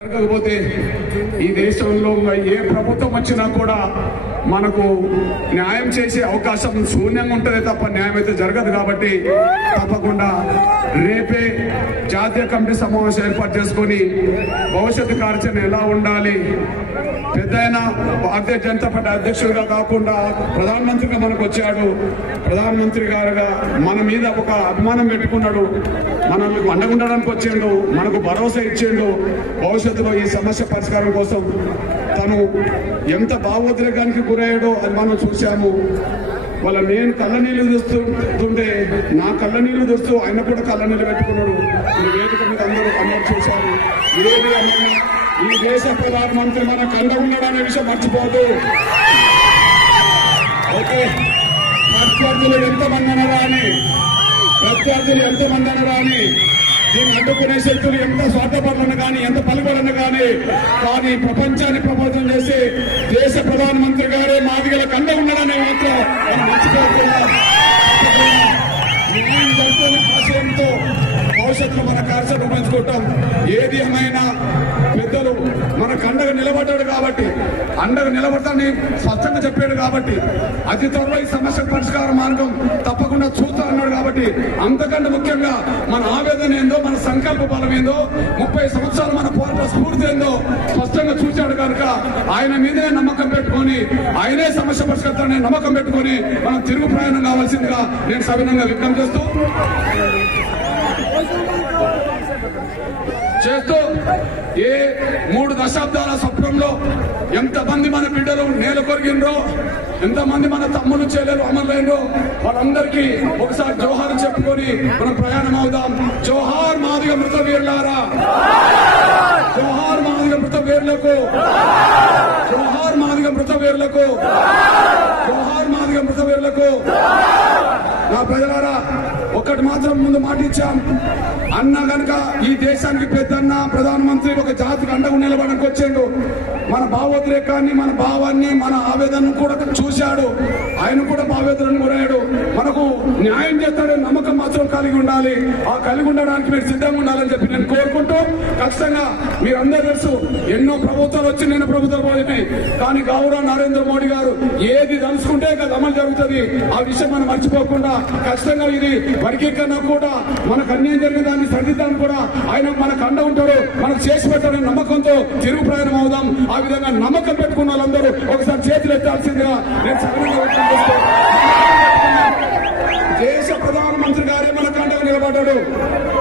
జరగకపోతే ఈ దేశంలో ఏ ప్రభుత్వం వచ్చినా కూడా మనకు న్యాయం చేసే అవకాశం శూన్యంగా ఉంటదే తప్ప న్యాయం అయితే జరగదు. కాబట్టి తప్పకుండా రేపే జాతీయ కమిటీ సమావేశం ఏర్పాటు చేసుకొని భవిష్యత్తు కార్యాచరణ ఎలా ఉండాలి, పెద్దయిన భారతీయ జనతా పార్టీ అధ్యక్షుడిగా కాకుండా ప్రధానమంత్రిగా మనకు వచ్చాడు. ప్రధానమంత్రి గారుగా మన మీద ఒక అభిమానం పెట్టుకున్నాడు, మనల్ని అండగుండడానికి వచ్చిండు, మనకు భరోసా ఇచ్చిండు. భవిష్యత్తులో ఈ సమస్య పరిష్కారం కోసం తను ఎంత భావోద్రేకానికి గురయ్యాడో అది మనం చూసాము. వాళ్ళ నేను కళ్ళనీళ్లు చూస్తుంటే నా కళ్ళనీళ్లు చూస్తూ ఆయన కూడా కళ్ళనీళ్లు పెట్టుకున్నాడు. ఈ వేదిక మీద అందరూ చూశారు. ఈ దేశ ప్రధానమంత్రి మన కండ ఉండడనే విషయం మర్చిపోదు. అయితే ప్రత్యర్థులు ఎంతమంది అనరా అని దీన్ని అడ్డుకునే శక్తులు ఎంత స్వార్థపరులను కానీ ఎంత పలుకులను కానీ ప్రపంచాన్ని ప్రభావితం చేసి దేశ ప్రధానమంత్రి గారే మాదిగల కండ ఉండడనే ఆశయంతో భవిష్యత్తులో మన కార్యక్రమం రూపొందించుకుంటాం. ఏది ఏమైనా పెద్దలు మనకు అండగా నిలబడ్డాడు కాబట్టి, అండగా నిలబడతాన్ని స్పష్టంగా చెప్పాడు కాబట్టి, అతి త్వరలో ఈ సమస్య పరిష్కార మార్గం తప్పకుండా చూస్తా అన్నాడు. కాబట్టి అంతకంటే ముఖ్యంగా మన ఆవేదన ఏందో, మన సంకల్ప బలం ఏందో, 30 సంవత్సరాలు మన పోరాట స్ఫూర్తి ఏందో స్పష్టంగా చూశాడు కనుక ఆయన మీదే నమ్మకం పెట్టుకొని, ఆయనే సమస్య పరిష్కరిస్తాడనే నమ్మకం పెట్టుకొని మనం తిరుగు ప్రయాణం కావాల్సిందిగా నేను సవినంగా విజ్ఞప్తి చేస్తూ ఏ 3 దశాబ్దాల స్వప్నంలో ఎంతమంది మన బిడ్డలు నేల కొరిగినరో, ఎంతమంది మన తమ్ములు చెల్లెలు అమరులైనరో వాళ్ళందరికీ ఒకసారి జోహార్ చెప్పుకొని మనం ప్రయాణం అవుదాం. జోహార్ మాదిగ మృత వీరులారా, జోహార్ మాదిగ మృత వీరులకు, జోహార్ మాదిగ మృత వీరులకు, జోహార్ మాదిగ మృత వీరులకు. నా ప్రజలారా, ఒక్కటి మాత్రం ముందు మాట ఇచ్చాం. అన్న గనక ఈ దేశానికి పెద్దన్న ప్రధానమంత్రి ఒక జాతికి అండగా నిలబడడానికి వచ్చాడు. మన భావోద్రేకాన్ని, మన భావాన్ని, మన ఆవేదనను కూడా చూశాడు. ఆయన కూడా భావేదనను గురయ్యాడు. మనకు న్యాయం చేస్తాడని నమ్మకం మాత్రం కలిగి ఉండాలి. ఆ కలిగి ఉండడానికి మీరు సిద్ధంగా ఉండాలని చెప్పి నేను కోరుకుంటూ, ఖచ్చితంగా మీరందరూ తెలుసు ఎన్నో ప్రభుత్వాలు వచ్చి నేను ప్రభుత్వాలు పోయినాయి, కానీ గౌరవ నరేంద్ర మోడీ గారు ఏది తలుచుకుంటే అమలు జరుగుతుంది. ఆ విషయం మనం మర్చిపోకుండా ఖచ్చితంగా ఇది వర్గీకరణ కూడా మనకు అన్యాయం జరిగిన దాన్ని సరిదిద్దాన్ని కూడా ఆయన మనకు అండ ఉంటాడు, మనకు చేసి పెట్టాడనే నమ్మకంతో తిరుగు ప్రయాణం అవుదాం. ఆ విధంగా నమ్మకం పెట్టుకున్న వాళ్ళందరూ ఒకసారి చేతులు ఎత్తాల్సిందిగా నేను దేశ ప్రధానమంత్రి గారే మనకు అండగా నిలబడ్డాడు.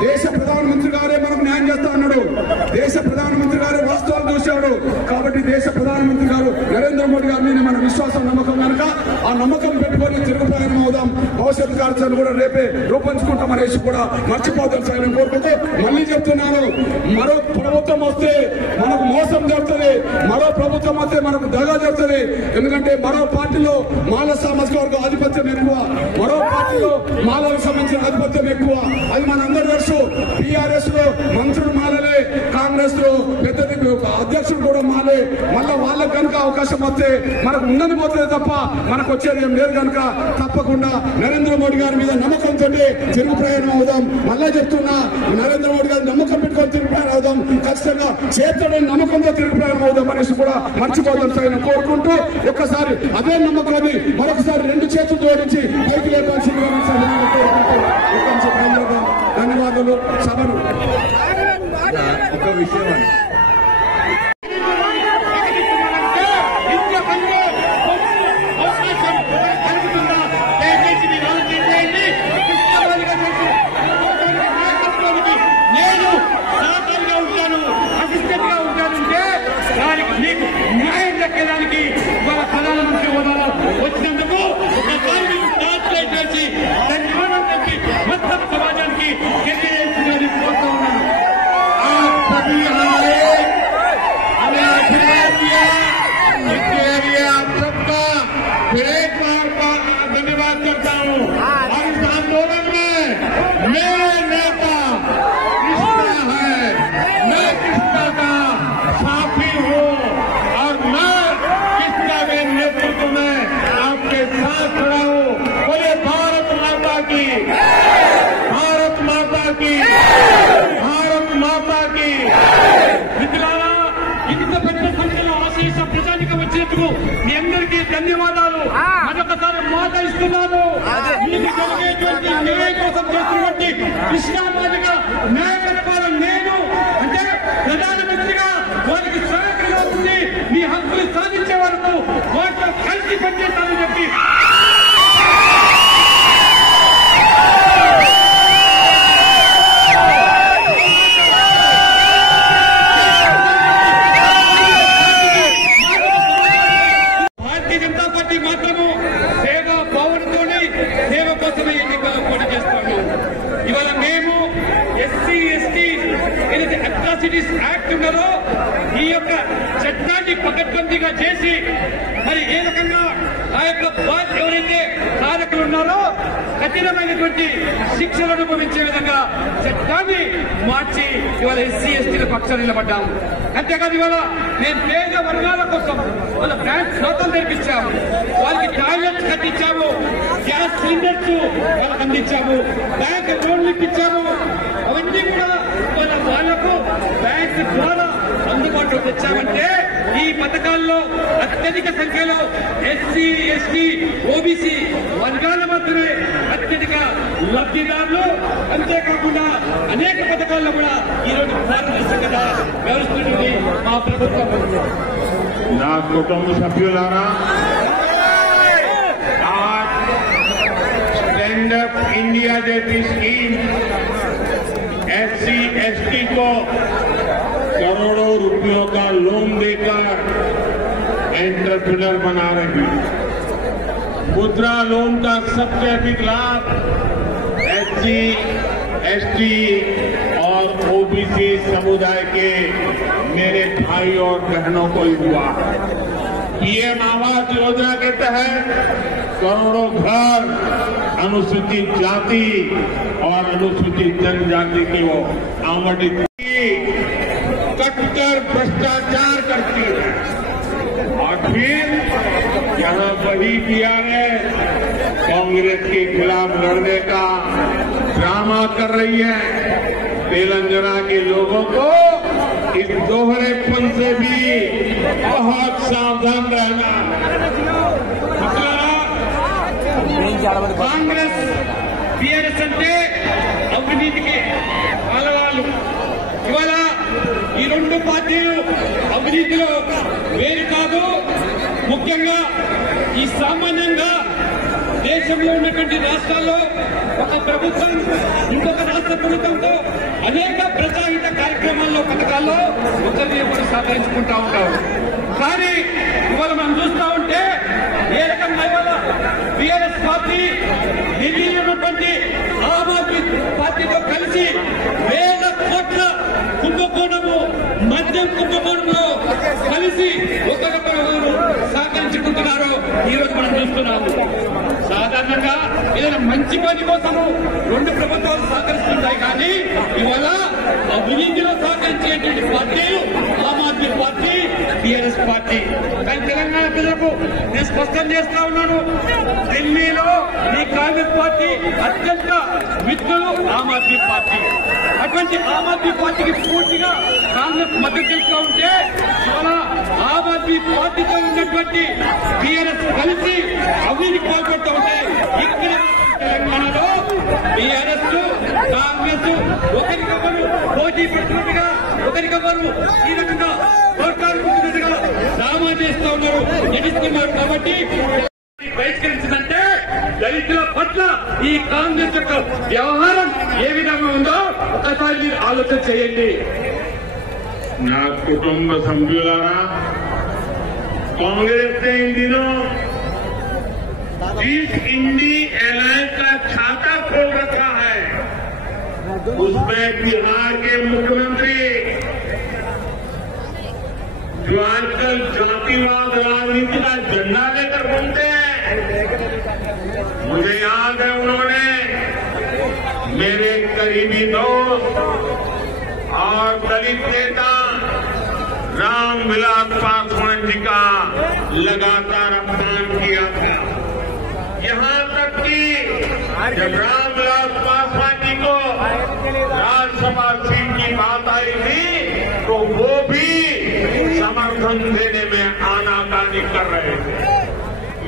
దేశ ప్రధానమంత్రి గారే మనకు న్యాయం చేస్తా అన్నాడు. దేశ ప్రధానమంత్రి గారే వాస్తవాలు చూశాడు. కాబట్టి దేశ ప్రధానమంత్రి గారు నరేంద్ర మోడీ గారి మీద మన విశ్వాసం, నమ్మకం కనుక ఆ నమ్మకం పెట్టుకొని తిరుగు ప్రయాణం అవుదాం. భవిష్యత్తు కార్యాచరణ కూడా రేపే రూపొందించుకుంటాం అనేసి కూడా మర్చిపోతారు సార్ నేను కోరుకుంటూ మళ్ళీ చెప్తున్నాను. మరో ప్రభుత్వం వస్తే మనకు మోసం జరుగుతుంది, మరో ప్రభుత్వం వస్తే మనకు దగా జరుగుతుంది. ఎందుకంటే మరో పార్టీలో మాల సామాజిక వర్గం ఆధిపత్యం ఎక్కువ, మరో పార్టీలో మాలకు సంబంధించిన ఆధిపత్యం ఎక్కువ. అది మనందరూ తెలుసు. టీఆర్ఎస్ లో మంత్రులు మాలలే, మాలే, కాంగ్రెస్ లో పెద్ద అధ్యక్షుడు కూడా మాలే. మళ్ళా వాళ్ళకి కనుక అవకాశం వస్తే మనకు ఉండని పోతుంది తప్ప మనకు వచ్చేది ఏం లేదు. కనుక తప్పకుండా నరేంద్ర మోడీ గారి మీద నమ్మకంతో తిరుగు ప్రయాణం అవుదాం. మళ్ళా చెప్తున్నా, నరేంద్ర మోడీ గారి నమ్మకం పెట్టుకొని తిరుగు ప్రయాణం అవుదాం. ఖచ్చితంగా చేతుడని నమ్మకంతో తిరుగు ప్రయాణం అవుదాం అనేసి కూడా మర్చిపోదాం సార్ కోరుకుంటూ, ఒక్కసారి అదే నమ్మకాన్ని మరొకసారి 2 చేతులు జోడించి పైకి లేపాల్సిందిగా కోరుకుంటూ ధన్యవాదాలు. సభను ఒక విషయం న్యాయం దక్కేదానికి ఇవాళ ప్రధానమంత్రి హోదాలో వచ్చినందుకు చేసి మొత్తం సమాజానికి తెలియజేస్తుందని కోరుతూ ఉన్నాను. धन्यवाद करता हूँ। और इस आंदोलन में मेरे नेता कृष्णा है, मैं कृष्णा का साथी हूँ और मैं कृष्णा के नेतृत्व में आपके साथ खड़ा हूँ। बोले भारत माता की, भारत माता की, भारत माता की। మిత్రులారా, ఇంత పెద్ద సంఖ్యలో ఆశీస్సు ప్రజానికి వచ్చినందుకు మీ అందరికీ ధన్యవాదాలు. మరొకసారి మాట ఇస్తున్నాను, మీకు కలిగేటువంటి న్యాయం కోసం చేస్తున్నటువంటి కృష్ణామాదిగా న్యాయపరపాలన నేను అంటే ప్రధానమంత్రిగా వారికి సహాయకులుగా ఉండి మీ హక్కులు సాధించే వరకు వాటితో కలిసి పనిచేస్తానని చెప్పి మాత్రము సేవా భావనతోనే సేవ కోసమే ఎన్నికల్లో పోటీ చేస్తాము. ఇవాళ మేము ఎస్సీ ఎస్టీ ఏదైతే అట్రాసిటీస్ యాక్ట్ ఉన్నదో ఈ యొక్క చట్టాన్ని పకడ్బందీగా చేసి మరి ఏ రకంగా ఆ యొక్క ఎవరైతే కారకులు ఉన్నారో కఠినమైనటువంటి శిక్షలు అనుభవించే విధంగా చట్టాన్ని మార్చి ఇవాళ ఎస్సీ ఎస్టీల పక్షాన్ని నిలబడ్డాము. అంతేకాదు ఇవాళ మేము పేద వర్గాల కోసం వాళ్ళ బ్యాంక్ ఖాతాలు తెరిపించాము, వాళ్ళకి టాయిలెట్స్ కట్టించాము, గ్యాస్ సిలిండర్స్ వాళ్ళకి అందించాము, బ్యాంక్ లోన్లు ఇప్పించాము. అవన్నీ కూడా వాళ్లకు బ్యాంక్ ద్వారా అందుబాటులో తెచ్చామంటే ఈ పథకాల్లో అత్యధిక సంఖ్యలో ఎస్సీ ఎస్టీ ఓబీసీ వర్గాల మాత్రమే అత్యధిక లబ్ధిదారులు. అంతేకాకుండా అనేక పథకాల్లో కూడా ఈరోజు పారదర్శకత వ్యవస్థిస్తుంది మా ప్రభుత్వం. నా కుటుంబ సభ్యులారా, स्टैंड अप इंडिया जैसी स्कीम एससी एसटी को करोड़ों रुपयों का लोन देकर एंटरप्रेन्योर बना रही है। मुद्रा लोन का सबसे अधिक लाभ एससी एसटी और ओबीसी समुदाय के मेरे भाई और बहनों को हुआ है। पीएम आवास योजना के तहत करोड़ों घर अनुसूचित जाति और अनुसूचित जनजाति की वो आवंटित कट्टर भ्रष्टाचार करती है और फिर यहाँ वही टीआरएस कांग्रेस के खिलाफ लड़ने का ड्रामा कर रही है। तेलंगाना के लोगों को इस दोहरेपन से भी बहुत सावधान रहना। కాంగ్రెస్ టీఆర్ఎస్ అంటే అవినీతికి ఆలవాళ్ళు. ఇవాళ ఈ 2 పార్టీలు అవినీతిలో వేరు కాదు. ముఖ్యంగా ఈ సామాన్యంగా దేశంలో ఉన్నటువంటి రాష్ట్రాల్లో ఒక ప్రభుత్వం ఇంకొక రాష్ట్ర ప్రభుత్వంతో అనేక ప్రజాహిత కార్యక్రమాల్లో పథకాల్లో ఒకరిని ఒకరు సహకరించుకుంటా ఉంటారు. కానీ ఇవాళ మనం చూస్తా ఉంటే ఏ రకంగా ఇవాళ టీఆర్ఎస్ పార్టీ ఢిల్లీలో ఉన్నటువంటి ఆమ్ ఆద్మీ పార్టీతో కలిసి వేల కోట్ల కుంభకోణము మద్యం కుంభకోణంలో కలిసి ఒకరికొకరు సహకరించుకుంటున్నారు. ఈ రోజు మనం చూస్తున్నాము. సాధారణంగా ఏదైనా మంచి పని కోసము 2 ప్రభుత్వాలు సహకరిస్తుంటాయి. కానీ ఇవాళ అభివృద్ధిలో సహకరించేటువంటి పార్టీలు Aam Aadmi party, TRS party. కానీ తెలంగాణ ప్రజలకు నేను స్పష్టం చేస్తా ఉన్నాను, ఢిల్లీలో ఈ కాంగ్రెస్ పార్టీ అత్యంత మిత్రులు ఆమ్ ఆద్మీ పార్టీ. అటువంటి ఆమ్ ఆద్మీ పార్టీకి పూర్తిగా కాంగ్రెస్ మద్దతు ఇస్తూ ఉంటే ఇవాళ ఆమ్ ఆద్మీ పార్టీతో ఉన్నటువంటి టీఆర్ఎస్ కలిసి అభివృద్ధి పాల్పడుతూ ఉంటే ఇక్కడ తెలంగాణలో టీఆర్ఎస్ కాంగ్రెస్ ఒకరికొకరు పోటీ పెడుతున్నట్టుగా, ఒకరికొకరు ఈ రకంగా పోట్లాడుకుంటున్నట్టుగా డ్రామా చేస్తూ ఉన్నారు, నటిస్తున్నారు. కాబట్టి బహిష్కరించిందంటే దళితుల పట్ల ఈ కాంగ్రెస్ యొక్క వ్యవహారం ఏ విధంగా ఉందో ఒకసారి మీరు ఆలోచన చేయండి. నా కుటుంబ సభ్యులారా, कांग्रेस ने इन दिनों जिस इंडी एलायंस का छाता खोल रखा है उसमें बिहार के मुख्यमंत्री जो आजकल जातिवाद राजनीति का झंडा लेकर घूमते हैं, मुझे याद है उन्होंने मेरे करीबी दोस्त और दलित नेता रामविलास पासवान जी का लगातार अपमान किया था। यहाँ तक कि जब रामविलास पासवान जी को राज्यसभा सीट की बात आई थी तो वो भी समर्थन देने में आनाकानी कर रहे थे।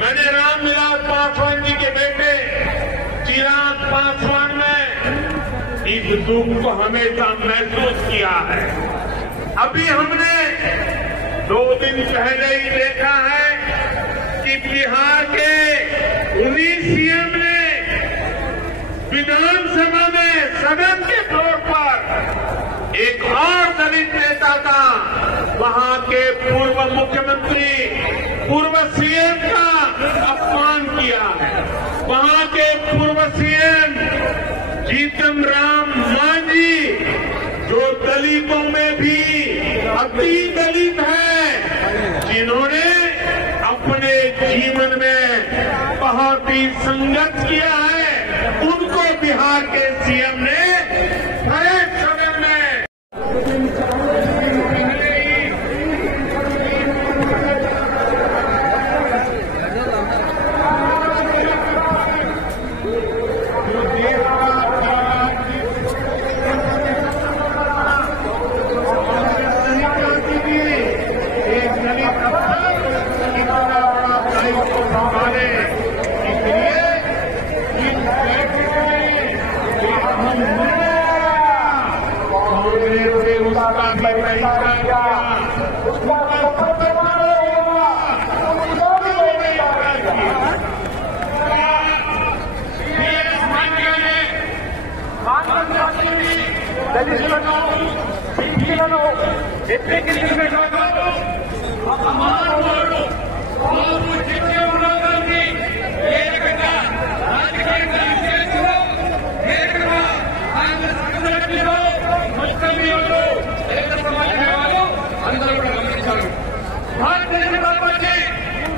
मैंने रामविलास पासवान जी के बेटे चिराग पासवान में इस दुख को हमेशा महसूस किया है। अभी हमने 2 दिन पहले ही देखा है कि बिहार के 19 सीएम ने विधानसभा में सदन के तौर पर एक और दलित नेता का, वहां के पूर्व मुख्यमंत्री, पूर्व सीएम का अपमान किया है। वहां के पूर्व सीएम जीतन राम मांझी जो दलितों में भी अति दलित है, जिन्होंने अपने जीवन में बहुत ही संघर्ष किया है, उनको बिहार के सीएम ने बड़े सदन में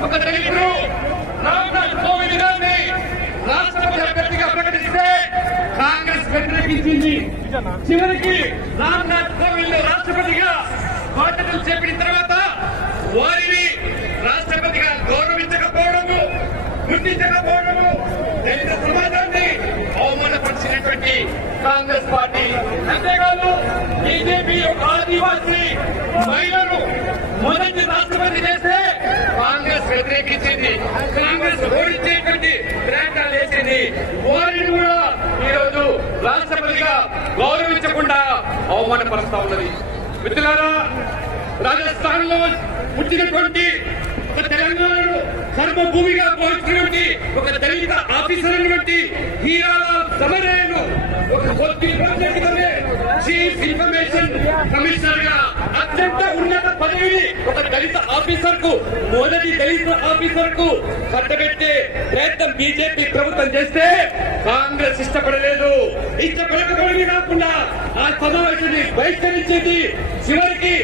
ఒక దళితుడు రామ్నాథ్ కోవింద్ గారిని రాష్ట్రపతి అభ్యర్థిగా ప్రకటిస్తే కాంగ్రెస్ వ్యతిరేకించింది. చివరికి రామ్నాథ్ కోవింద్ రాష్ట్రపతిగా బాధ్యతలు చేపట్టిన తర్వాత వారిని రాష్ట్రపతిగా గౌరవించకపోవడము, గుర్తించకపోవడము, దళిత సమాజాన్ని అవమానపరిచినటువంటి కాంగ్రెస్ పార్టీ. అంతేకాదు బీజేపీ ఒక ఆదివాసీ మహిళను మొదటి రాష్ట్రపతి చేస్తే కాంగ్రెస్ వ్యతిరేకించింది. కాంగ్రెస్ ఓడించేటువంటి ప్రయత్నాలు చేసింది. వారిని కూడా ఈరోజు రాష్ట్రపతిగా గౌరవించకుండా అవమానపరుస్తా ఉన్నది. మిత్రులారా, రాజస్థాన్ లో పుట్టినటువంటి ఒక తెలంగాణను కర్మభూమిగా పోల్చినటువంటి ఒక దళిత ఆఫీసర్ అయినటువంటి హీరాలాల్ సమరేను ఒక కొద్ది రోజుల క్రితమే చీఫ్ ఇన్ఫర్మేషన్ కమిషనర్ గా అత్యంత ఉన్నత పదవిని ఒక దళిత ఆఫీసర్ కు, మొదటి దళిత ఆఫీసర్ కు కట్టబెట్టే ప్రయత్నం బీజేపీ ప్రభుత్వం చేస్తే కాంగ్రెస్ ఇష్టపడలేదు. ఇష్టపడకపోవడమే కాకుండా ఆ సమావేశాన్ని బహిష్కరించేది. చివరికి